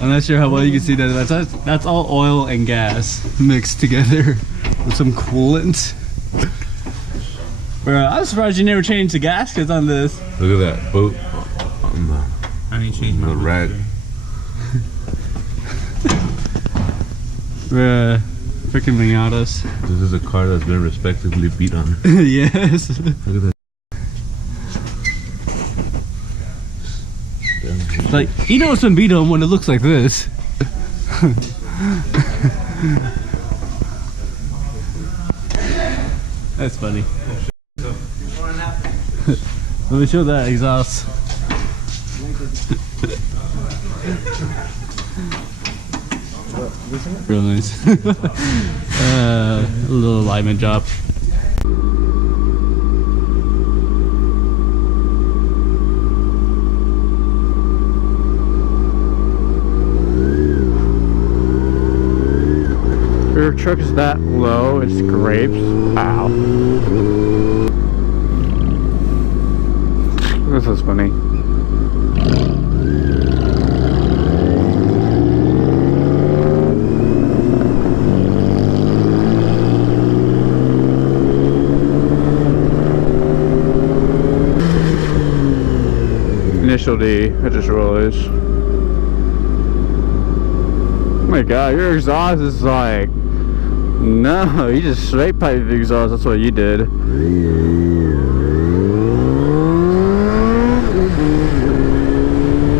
I'm not sure how well you can see that. That's all oil and gas mixed together with some coolant. Bro, I'm surprised you never changed the gaskets on this. Look at that boat on the, I need to change my rag. Bruh, freaking miatas. This is a car that's been respectively beat on. Yes. Look at that. Like, you know it's been beat on when it looks like this. That's funny. Let me show that exhaust. Real nice. A little alignment job. Your truck is that low, it scrapes. Wow. This is funny. Initial D, I just realized. Oh my god, your exhaust is like... No, you just straight pipe the exhaust, that's what you did.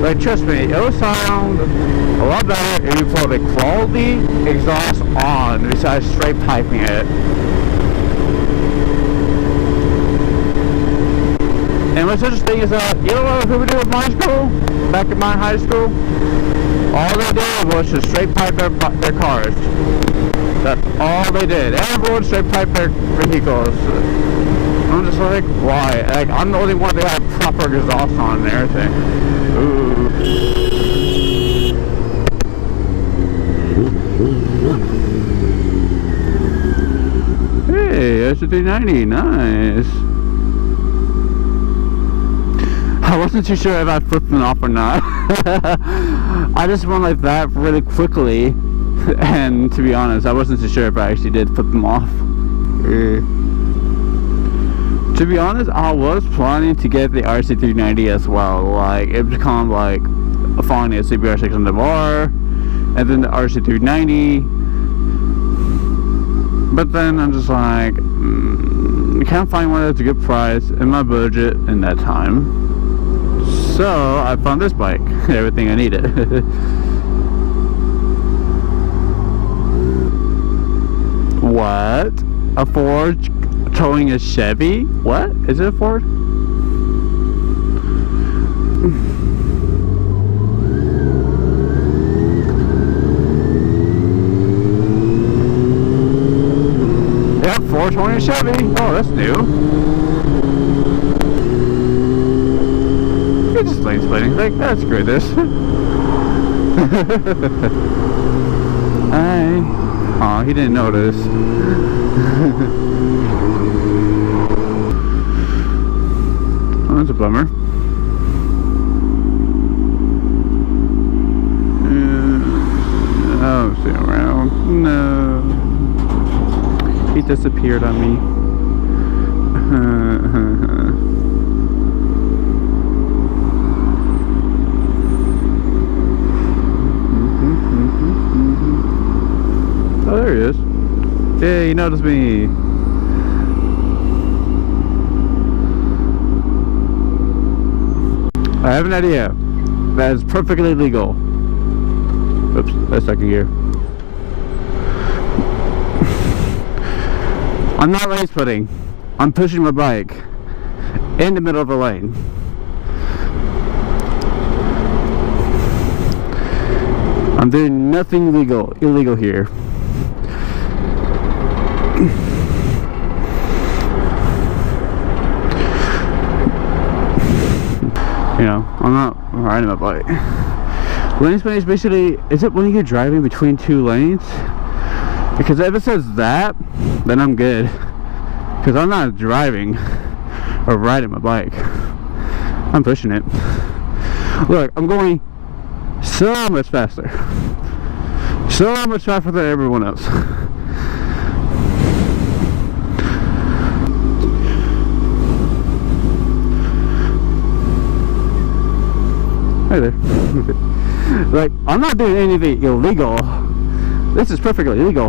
Like, trust me, it'll sound a lot better if you put a quality exhaust on besides straight piping it. And what's interesting is that, you know what people do in my school? Back in my high school? All they did was just straight pipe their cars. That's all they did. Everyone straight pipe their vehicles. I'm just like, why? Like, I'm the only one that had proper exhaust on and everything. Ooh. Hey, that's a 390, nice. I wasn't too sure if I flipped them off or not. I just went like that really quickly, and to be honest, I wasn't too sure if I actually did flip them off. To be honest, I was planning to get the RC390 as well. Like, it was kind of like following the CBR 600R, and then the RC390. But then I'm just like, I can't find one that's a good price in my budget in that time. So I found this bike, everything I needed. What? A Ford towing a Chevy? What? Is it a Ford? Yeah, Ford towing a Chevy. Oh, that's new. Just lane splitting, like, that's screw this. Aw, he didn't notice. Oh, that's a bummer. Oh, see around. No. He disappeared on me. Oh, there he is. Yeah, he noticed me. I have an idea. That is perfectly legal. Oops, that's second gear. I'm not lane splitting. I'm pushing my bike in the middle of the lane. I'm doing nothing illegal here. You know, I'm not riding my bike. Lane splitting is basically, is it when you're driving between two lanes? Because if it says that, then I'm good. Because I'm not driving or riding my bike. I'm pushing it. Look, I'm going so much faster. So much faster than everyone else. Hi there. Like, I'm not doing anything illegal. This is perfectly legal.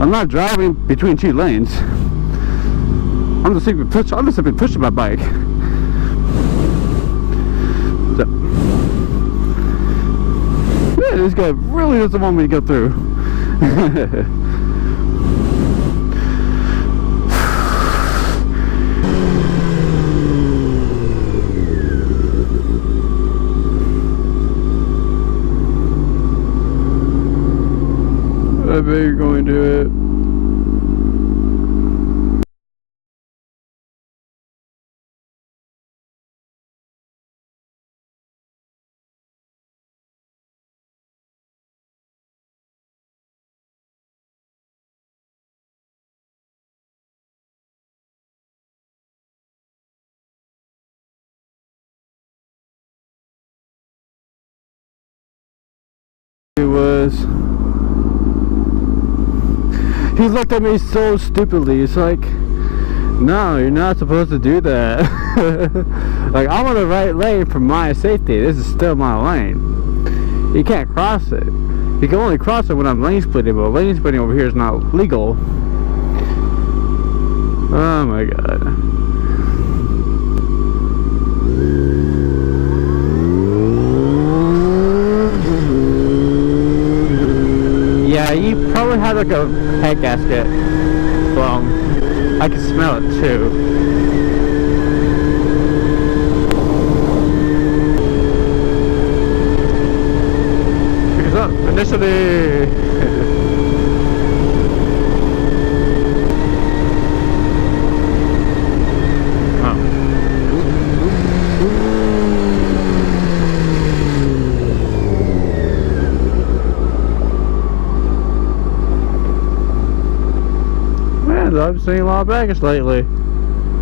I'm not driving between two lanes. I'm just simply pushing my bike. So, yeah, this guy really doesn't want me to go through. I bet you're going to it. He looked at me so stupidly. It's like, no, you're not supposed to do that. Like, I'm on the right lane for my safety. This is still my lane. You can't cross it. You can only cross it when I'm lane splitting, but lane splitting over here is not legal. Oh my god. Yeah, you probably had like a head gasket. Well, I can smell it too. Because initially... I've seen a lot of baggage lately.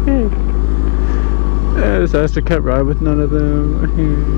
Yeah, just has to cut right with none of them.